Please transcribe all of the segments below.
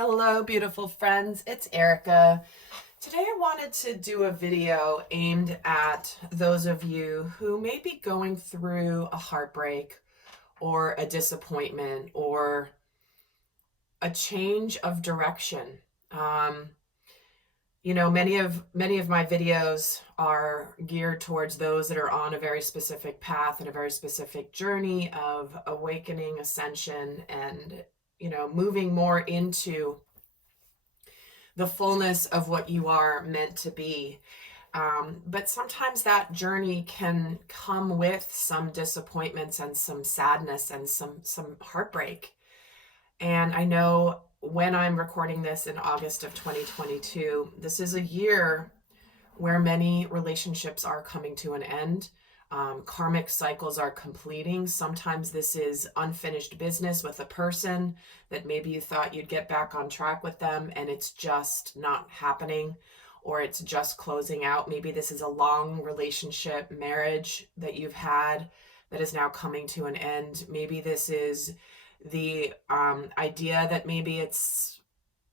Hello, beautiful friends. It's Erica. Today I wanted to do a video aimed at those of you who may be going through a heartbreak or a disappointment or a change of direction. Um, many of my videos are geared towards those that are on a very specific path and a very specific journey of awakening, ascension, and moving more into the fullness of what you are meant to be. But sometimes that journey can come with some disappointments and some sadness and some heartbreak. And I know when I'm recording this in August of 2022, this is a year where many relationships are coming to an end. Karmic cycles are completing. Sometimes this is unfinished business with a person that maybe you thought you'd get back on track with them and it's just not happening, or it's just closing out. Maybe this is a long relationship, marriage that you've had that is now coming to an end. Maybe this is the idea that maybe it's,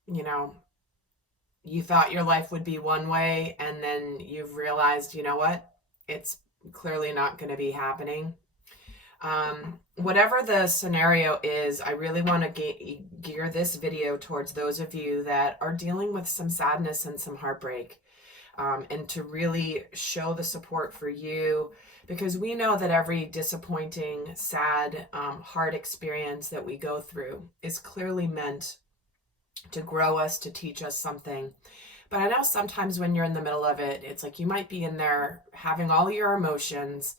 you thought your life would be one way and then you've realized, what, it's clearly not going to be happening. Whatever the scenario is, I really want to gear this video towards those of you that are dealing with some sadness and some heartbreak, and to really show the support for you, because we know that every disappointing, sad, hard experience that we go through is clearly meant to grow us, to teach us something. But I know sometimes when you're in the middle of it, it's like you might be in there having all your emotions,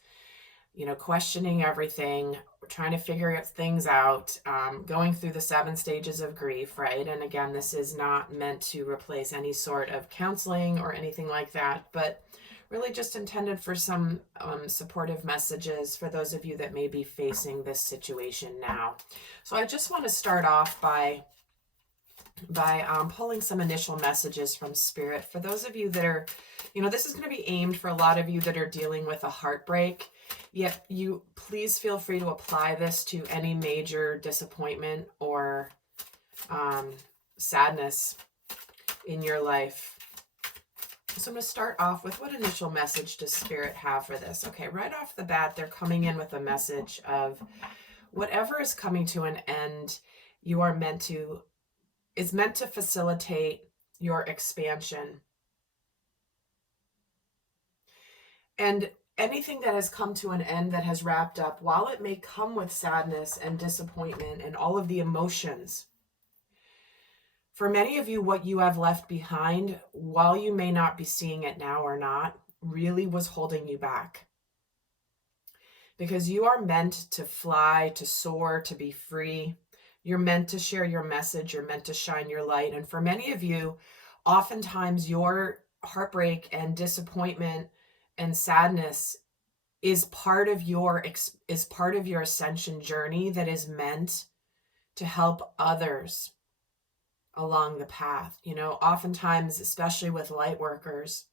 questioning everything, trying to figure things out, going through the 7 stages of grief, right? And again, this is not meant to replace any sort of counseling or anything like that, but really just intended for some supportive messages for those of you that may be facing this situation now. So I just want to start off by pulling some initial messages from Spirit. For those of you that are, this is going to be aimed for a lot of you that are dealing with a heartbreak, yet you please feel free to apply this to any major disappointment or sadness in your life. So I'm going to start off with, what initial message does Spirit have for this? Okay, right off the bat, they're coming in with a message of whatever is coming to an end, is meant to facilitate your expansion. And anything that has come to an end, that has wrapped up, while it may come with sadness and disappointment and all of the emotions, for many of you, what you have left behind, while you may not be seeing it now or not, really was holding you back. Because you are meant to fly, to soar, to be free. You're meant to share your message. You're meant to shine your light. And for many of you, oftentimes your heartbreak and disappointment and sadness is part of your ascension journey that is meant to help others along the path. Oftentimes, especially with light workers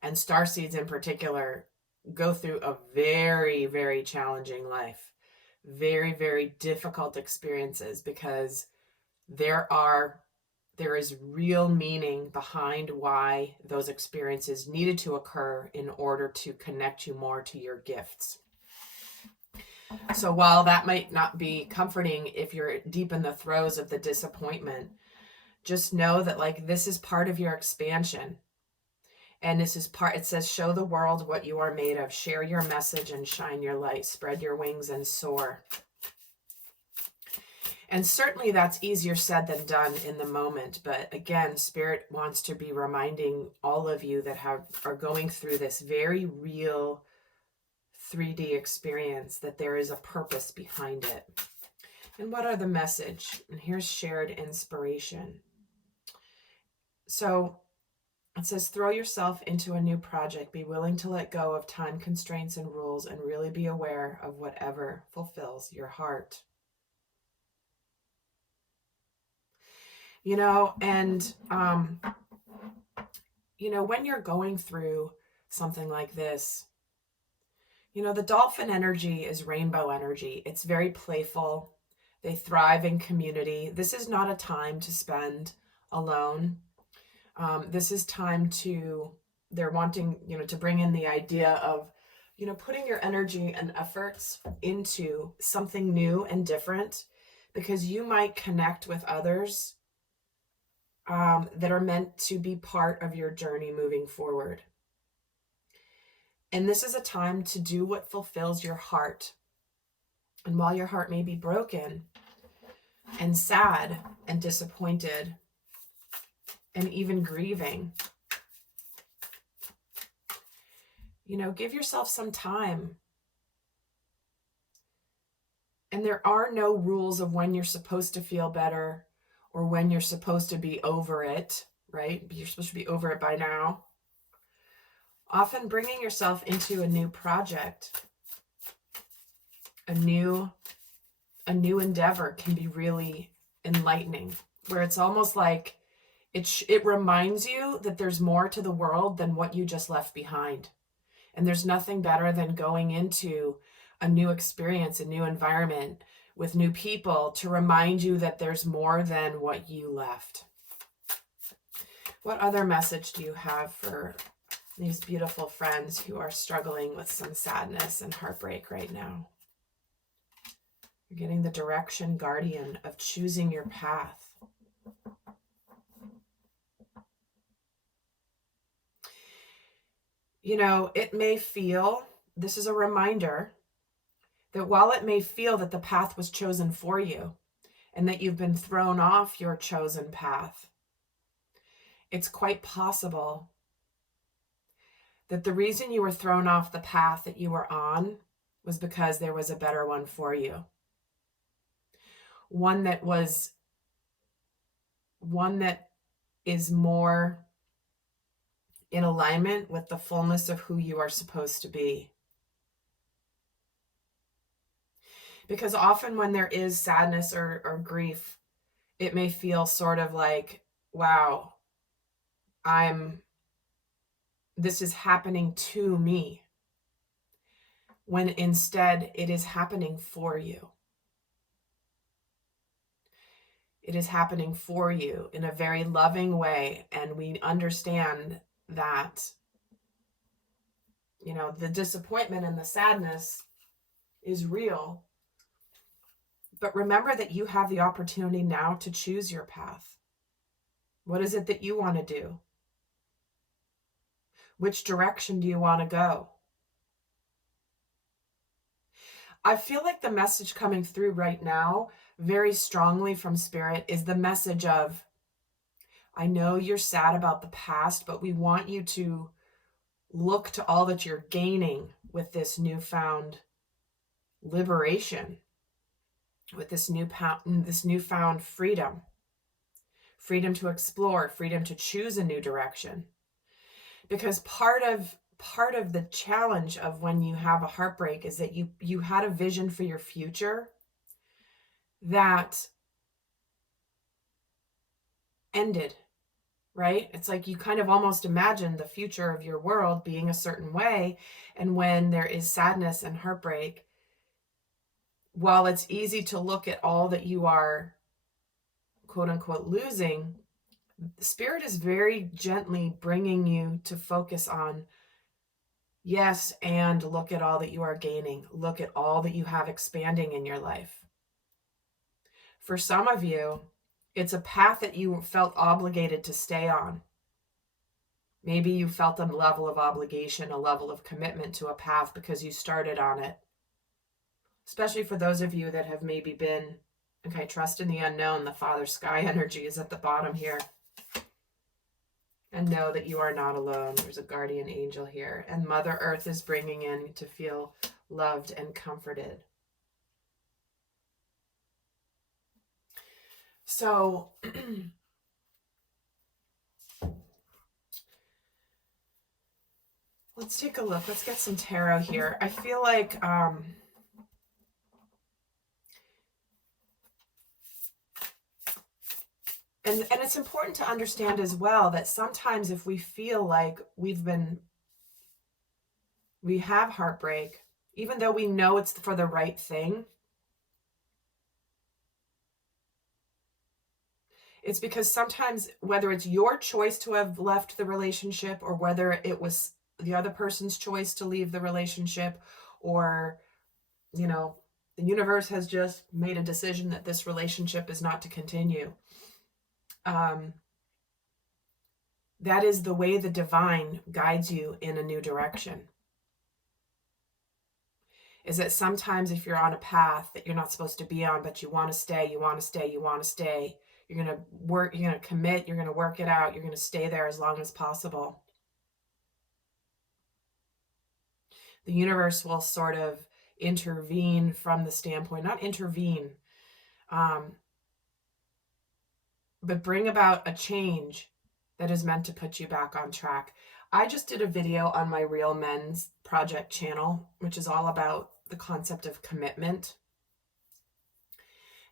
and starseeds in particular, go through a very, very challenging life. Very, very difficult experiences, because there is real meaning behind why those experiences needed to occur in order to connect you more to your gifts. So while that might not be comforting if you're deep in the throes of the disappointment, just know that this is part of your expansion. And this is it says, show the world what you are made of. Share your message and shine your light. Spread your wings and soar. And certainly that's easier said than done in the moment. But again, Spirit wants to be reminding all of you that are going through this very real 3D experience that there is a purpose behind it. And what are the message? And here's shared inspiration. So it says, throw yourself into a new project. Be willing to let go of time constraints and rules, and really be aware of whatever fulfills your heart. And when you're going through something like this, the dolphin energy is rainbow energy. It's very playful. They thrive in community. This is not a time to spend alone. This is time to, they're wanting, to bring in the idea of, putting your energy and efforts into something new and different, because you might connect with others that are meant to be part of your journey moving forward. And this is a time to do what fulfills your heart. And while your heart may be broken and sad and disappointed and even grieving, give yourself some time. And there are no rules of when you're supposed to feel better or when you're supposed to be over it, right? You're supposed to be over it by now. Often bringing yourself into a new project, a new endeavor can be really enlightening, where it's almost like it reminds you that there's more to the world than what you just left behind. And there's nothing better than going into a new experience, a new environment with new people to remind you that there's more than what you left. What other message do you have for these beautiful friends who are struggling with some sadness and heartbreak right now? You're getting the direction guardian of choosing your path. It may feel, this is a reminder, that while it may feel that the path was chosen for you and that you've been thrown off your chosen path, it's quite possible that the reason you were thrown off the path that you were on was because there was a better one for you. One that is more in alignment with the fullness of who you are supposed to be. Because often when there is sadness or grief, it may feel sort of like, wow, this is happening to me, when instead it is happening for you. It is happening for you in a very loving way, and we understand that, the disappointment and the sadness is real. But remember that you have the opportunity now to choose your path. What is it that you want to do? Which direction do you want to go? I feel like the message coming through right now, very strongly from Spirit, is the message of, I know you're sad about the past, but we want you to look to all that you're gaining with this newfound liberation, with this newfound freedom to explore, freedom to choose a new direction. Because part of the challenge of when you have a heartbreak is that you had a vision for your future that ended, right? It's like you kind of almost imagined the future of your world being a certain way. And when there is sadness and heartbreak, while it's easy to look at all that you are, quote unquote, losing, Spirit is very gently bringing you to focus on, yes, and look at all that you are gaining. Look at all that you have expanding in your life. For some of you, it's a path that you felt obligated to stay on. Maybe you felt a level of obligation, a level of commitment to a path because you started on it. Especially for those of you that have maybe been, okay, trust in the unknown. The Father Sky energy is at the bottom here. And know that you are not alone. There's a guardian angel here. And Mother Earth is bringing in to feel loved and comforted. So, let's take a look. Let's get some tarot here. I feel like, and it's important to understand as well that sometimes if we feel like we have heartbreak, even though we know it's for the right thing, It's because sometimes, whether it's your choice to have left the relationship or whether it was the other person's choice to leave the relationship, or, you know, the universe has just made a decision that this relationship is not to continue. That is the way the divine guides you in a new direction. Is that sometimes if you're on a path that you're not supposed to be on, but you want to stay, you want to stay, you want to stay, you're going to work, you're going to commit, you're going to work it out, you're going to stay there as long as possible. The universe will sort of intervene from the standpoint, not intervene, but bring about a change that is meant to put you back on track. I just did a video on my Real Men's Project channel, which is all about the concept of commitment.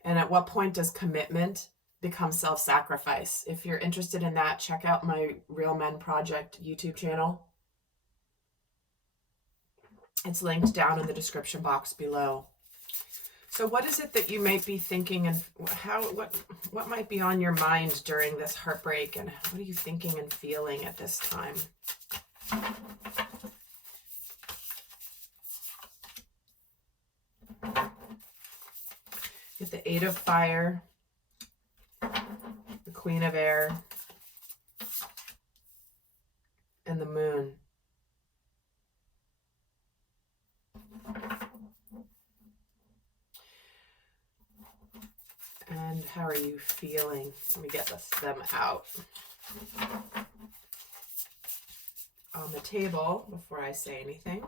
And at what point does commitment become self-sacrifice? If you're interested in that, check out my Real Men Project YouTube channel. It's linked down in the description box below. So what is it that you might be thinking, and what might be on your mind during this heartbreak, and what are you thinking and feeling at this time? Get the Eight of Fire, the Queen of Air, and the Moon. And how are you feeling? Let me get them out on the table before I say anything.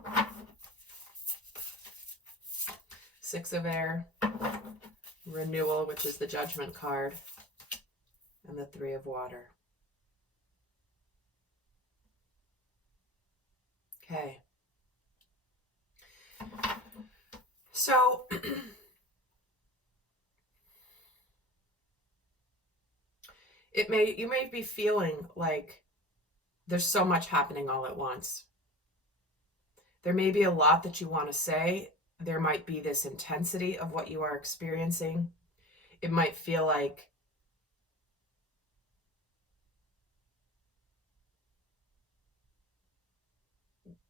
Six of Air, Renewal, which is the Judgment card, and the Three of Water. Okay. So you may be feeling like there's so much happening all at once. There may be a lot that you want to say. There might be this intensity of what you are experiencing. It might feel like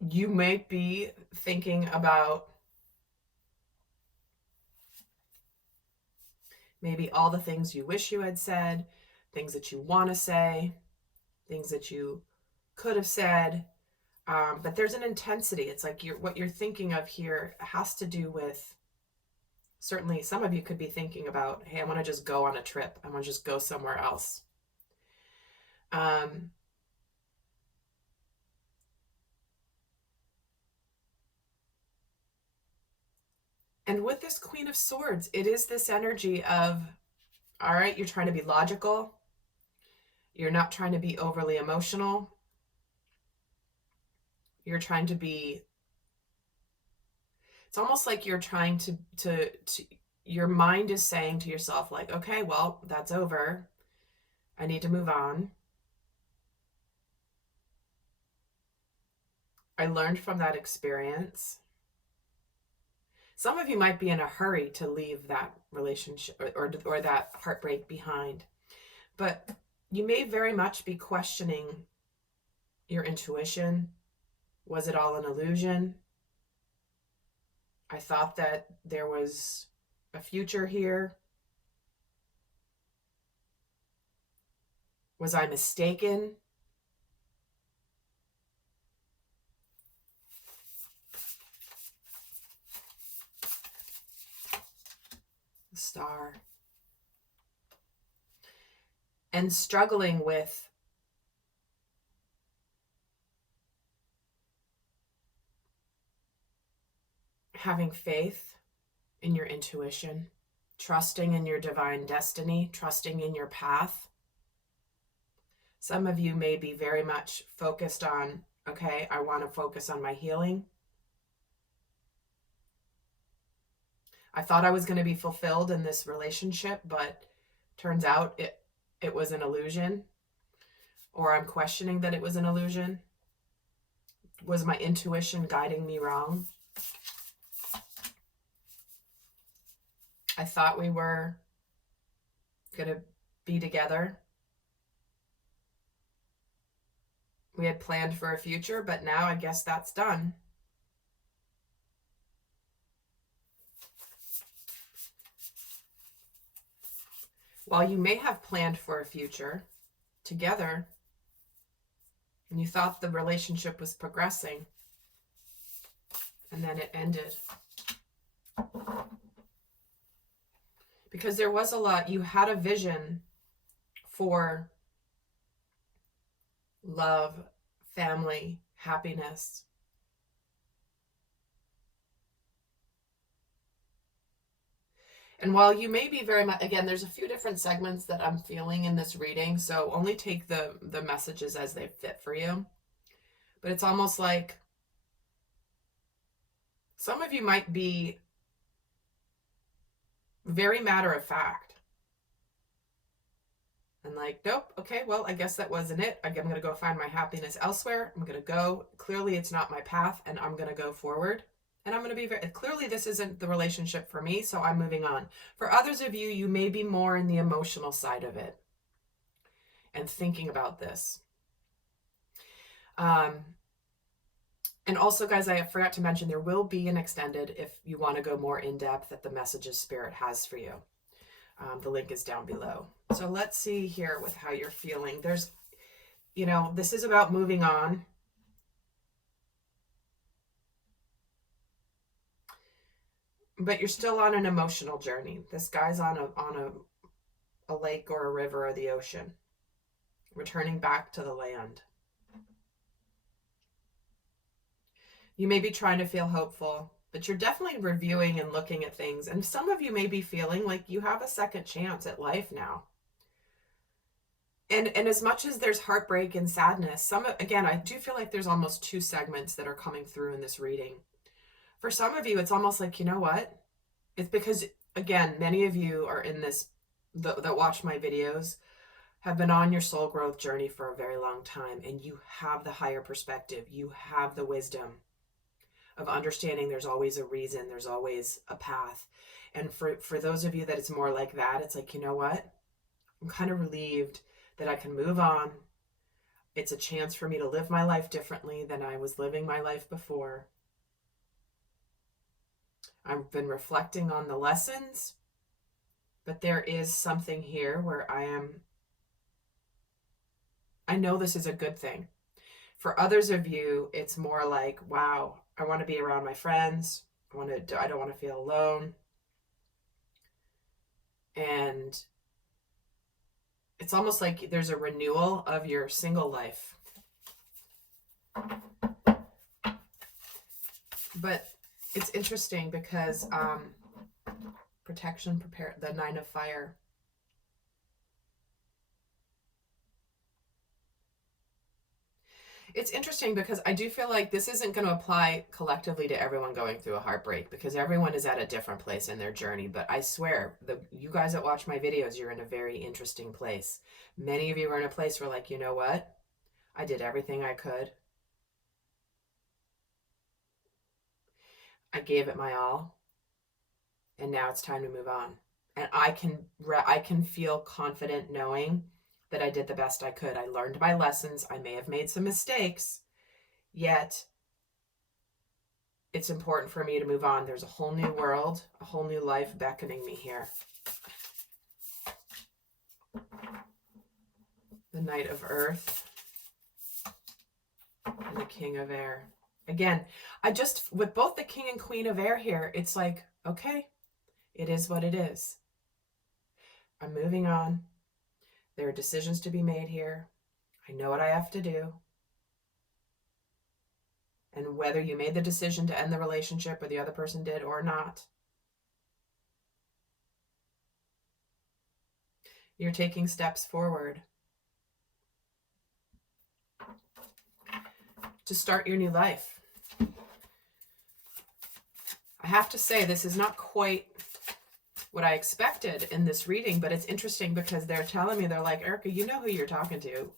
you might be thinking about maybe all the things you wish you had said, things that you want to say, things that you could have said. But there's an intensity. It's like what you're thinking of here has to do with, certainly some of you could be thinking about, hey, I want to just go on a trip. I want to just go somewhere else. And with this Queen of Swords, it is this energy of, all right, you're trying to be logical. You're not trying to be overly emotional. You're trying to be, it's almost like you're trying to your mind is saying to yourself, like, okay, well, that's over. I need to move on. I learned from that experience. Some of you might be in a hurry to leave that relationship or that heartbreak behind. But you may very much be questioning your intuition. Was it all an illusion? I thought that there was a future here. Was I mistaken? The Star. And struggling with having faith in your intuition, trusting in your divine destiny, trusting in your path. Some of you may be very much focused on, okay, I want to focus on my healing. I thought I was going to be fulfilled in this relationship, but turns out it was an illusion, or I'm questioning that it was an illusion. Was my intuition guiding me wrong? I thought we were going to be together. We had planned for a future, but now I guess that's done. While you may have planned for a future together, and you thought the relationship was progressing, and then it ended. Because there was a lot, you had a vision for love, family, happiness. And while you may be very much, again, there's a few different segments that I'm feeling in this reading, so only take the messages as they fit for you. But it's almost like some of you might be very matter of fact. And like, nope, okay, well, I guess that wasn't it. I'm going to go find my happiness elsewhere. I'm going to go. Clearly, it's not my path, and I'm going to go forward. And I'm going to be very, clearly this isn't the relationship for me, so I'm moving on. For others of you, you may be more in the emotional side of it and thinking about this. And also, guys, I forgot to mention, there will be an extended, if you want to go more in depth, that the messages Spirit has for you. The link is down below. So let's see here with how you're feeling. There's, you know, this is about moving on. But you're still on an emotional journey. This guy's on a lake or a river or the ocean, returning back to the land. You may be trying to feel hopeful, but you're definitely reviewing and looking at things. And some of you may be feeling like you have a second chance at life now. And as much as there's heartbreak and sadness, again, I do feel like there's almost two segments that are coming through in this reading. For some of you, it's almost like, you know what? It's because, again, many of you are in this, that watch my videos, have been on your soul growth journey for a very long time, and you have the higher perspective. You have the wisdom of understanding there's always a reason, there's always a path. And for those of you that it's more like that, it's like, you know what? I'm kind of relieved that I can move on. It's a chance for me to live my life differently than I was living my life before. I've been reflecting on the lessons, but there is something here where I know this is a good thing. For others of you, it's more like, wow, I want to be around my friends. I don't want to feel alone. And it's almost like there's a renewal of your single life. But it's interesting because protection, prepare, the 9 of Fire. It's interesting because I do feel like this isn't going to apply collectively to everyone going through a heartbreak, because everyone is at a different place in their journey. But I swear, you guys that watch my videos, you're in a very interesting place. Many of you are in a place where, like, you know what? I did everything I could. I gave it my all. And now it's time to move on. And I can feel confident knowing that I did the best I could. I learned my lessons. I may have made some mistakes, yet it's important for me to move on. There's a whole new world, a whole new life beckoning me here. The Knight of Earth and the King of Air. Again, with both the King and Queen of Air here, it's like, okay, it is what it is. I'm moving on. There are decisions to be made here. I know what I have to do. And whether you made the decision to end the relationship or the other person did or not, you're taking steps forward to start your new life. I have to say, this is not quite what I expected in this reading, but it's interesting because they're telling me, they're like, Erica, you know who you're talking to.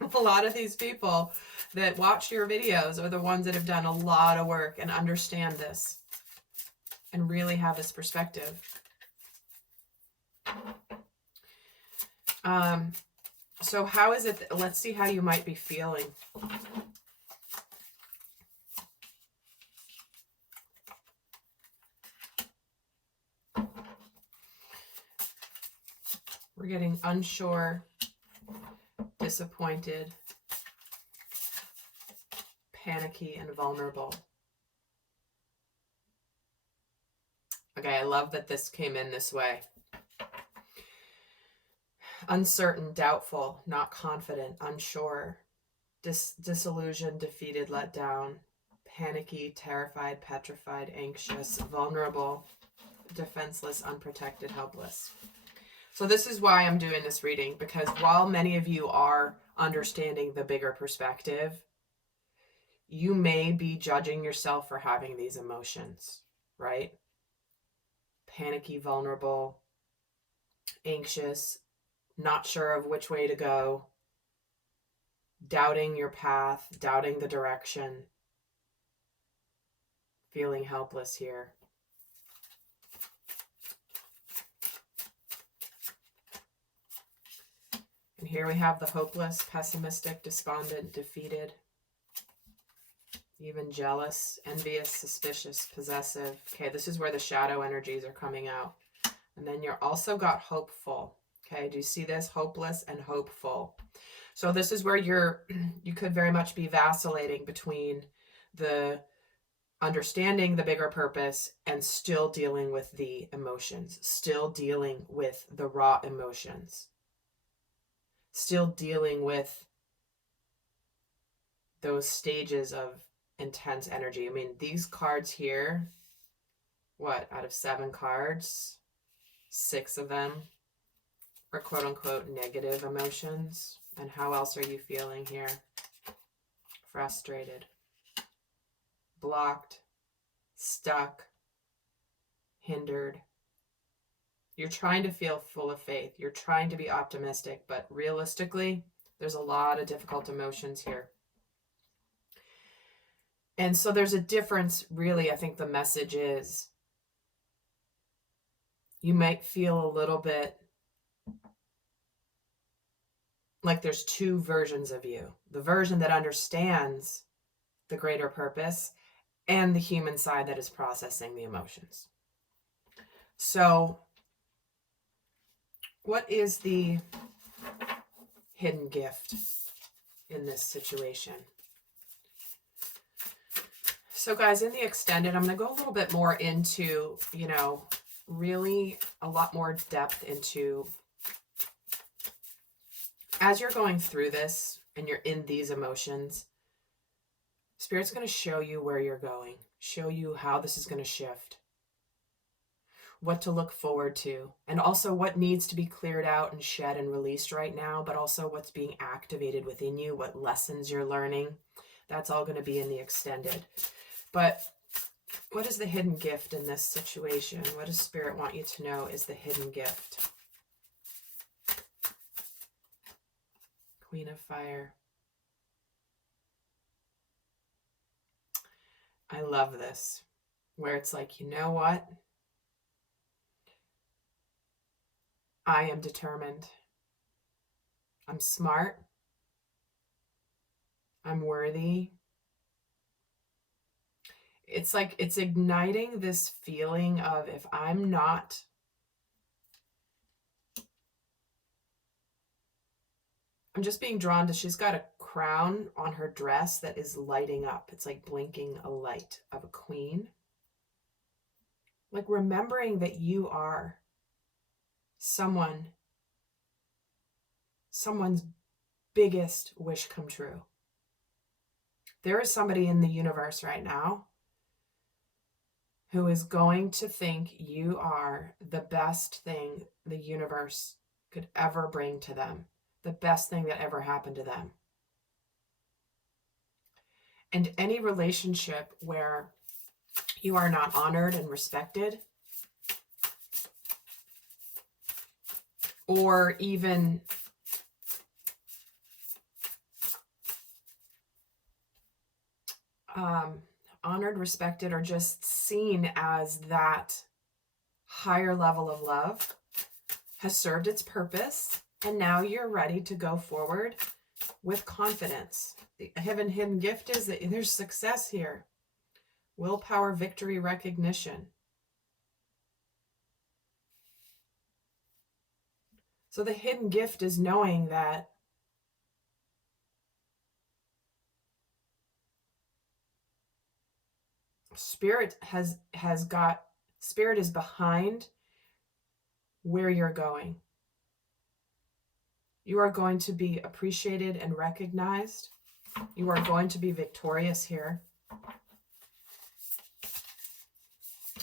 A lot of these people that watch your videos are the ones that have done a lot of work and understand this and really have this perspective. So how is it? Let's see how you might be feeling. We're getting unsure, disappointed, panicky, and vulnerable. Okay, I love that this came in this way. Uncertain, doubtful, not confident, unsure, disillusioned, defeated, let down, panicky, terrified, petrified, anxious, vulnerable, defenseless, unprotected, helpless. So this is why I'm doing this reading, because while many of you are understanding the bigger perspective, you may be judging yourself for having these emotions, right? Panicky, vulnerable, anxious, not sure of which way to go, doubting your path, doubting the direction, feeling helpless here. And here we have the hopeless, pessimistic, despondent, defeated, even jealous, envious, suspicious, possessive. Okay, this is where the shadow energies are coming out. And then you're also got hopeful. Okay, do you see this? Hopeless and hopeful. So this is where you could very much be vacillating between the understanding the bigger purpose and still dealing with the emotions, still dealing with the raw emotions, still dealing with those stages of intense energy. I mean, these cards here, what, out of 7 cards, 6 of them are quote unquote negative emotions. And how else are you feeling here? Frustrated, blocked, stuck, hindered. You're trying to feel full of faith. You're trying to be optimistic, but realistically, there's a lot of difficult emotions here. And so there's a difference, really. I think the message is you might feel a little bit like there's 2 versions of you. The version that understands the greater purpose and the human side that is processing the emotions. So what is the hidden gift in this situation? So guys, in the extended, I'm going to go a little bit more into, really a lot more depth into, as you're going through this and you're in these emotions, Spirit's going to show you where you're going, show you how this is going to shift, what to look forward to, and also what needs to be cleared out and shed and released right now, but also what's being activated within you, what lessons you're learning. That's all going to be in the extended. But what is the hidden gift in this situation? What does Spirit want you to know is the hidden gift? Queen of Fire. I love this, where it's like, you know what? I am determined. I'm smart. I'm worthy. It's like it's igniting this feeling of, if I'm not I'm just being drawn to, she's got a crown on her dress that is lighting up. It's like blinking a light of a queen. Like remembering that you are someone's biggest wish come true. There is somebody in the universe right now who is going to think you are the best thing the universe could ever bring to them. The best thing that ever happened to them. And any relationship where you are not honored and respected, or even honored, respected, or just seen as that higher level of love, has served its purpose And now you're ready to go forward with confidence. The hidden gift is that there's success here. Willpower, victory, recognition. So the hidden gift is knowing that Spirit Spirit is behind where you're going. You are going to be appreciated and recognized. You are going to be victorious here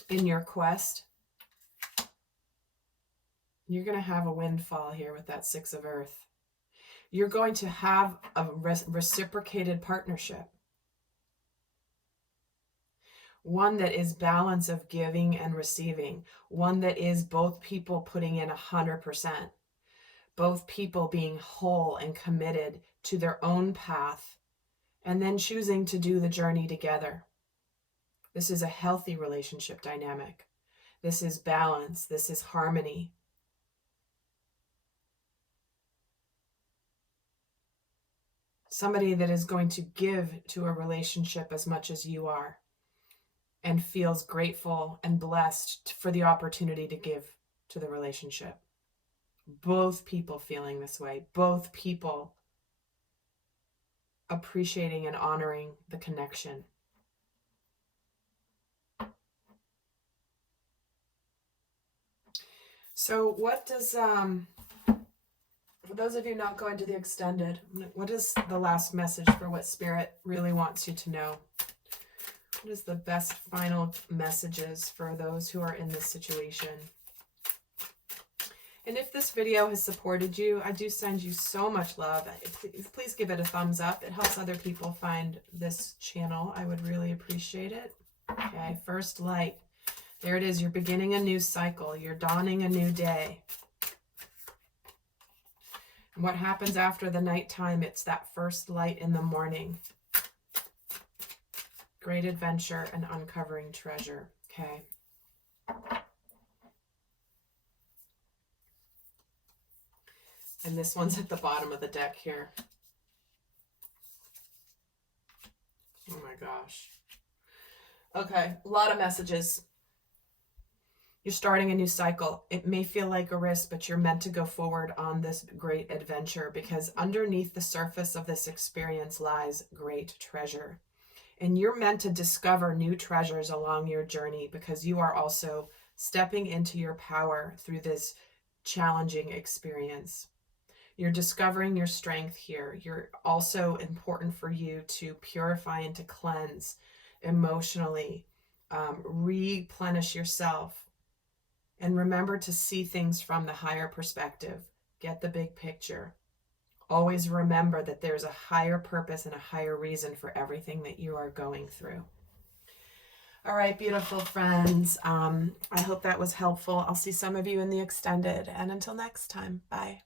in your quest. You're going to have a windfall here with that Six of Earth. You're going to have a reciprocated partnership. One that is balance of giving and receiving. One that is both people putting in 100%. Both people being whole and committed to their own path and then choosing to do the journey together. This is a healthy relationship dynamic. This is balance. This is harmony. Somebody that is going to give to a relationship as much as you are and feels grateful and blessed for the opportunity to give to the relationship. Both people feeling this way. Both people appreciating and honoring the connection. So what does, for those of you not going to the extended, what is the last message for what Spirit really wants you to know? What is the best final messages for those who are in this situation? And if this video has supported you, I do send you so much love. Please give it a thumbs up. It helps other people find this channel. I would really appreciate it. Okay, first light. There it is. You're beginning a new cycle. You're dawning a new day. And what happens after the nighttime? It's that first light in the morning. Great adventure and uncovering treasure. Okay. And this one's at the bottom of the deck here. Oh my gosh. Okay, a lot of messages. You're starting a new cycle. It may feel like a risk, but you're meant to go forward on this great adventure because underneath the surface of this experience lies great treasure. And you're meant to discover new treasures along your journey because you are also stepping into your power through this challenging experience. You're discovering your strength here. You're also important for you to purify and to cleanse emotionally, replenish yourself, and remember to see things from the higher perspective. Get the big picture. Always remember that there's a higher purpose and a higher reason for everything that you are going through. All right, beautiful friends. I hope that was helpful. I'll see some of you in the extended. And until next time, bye.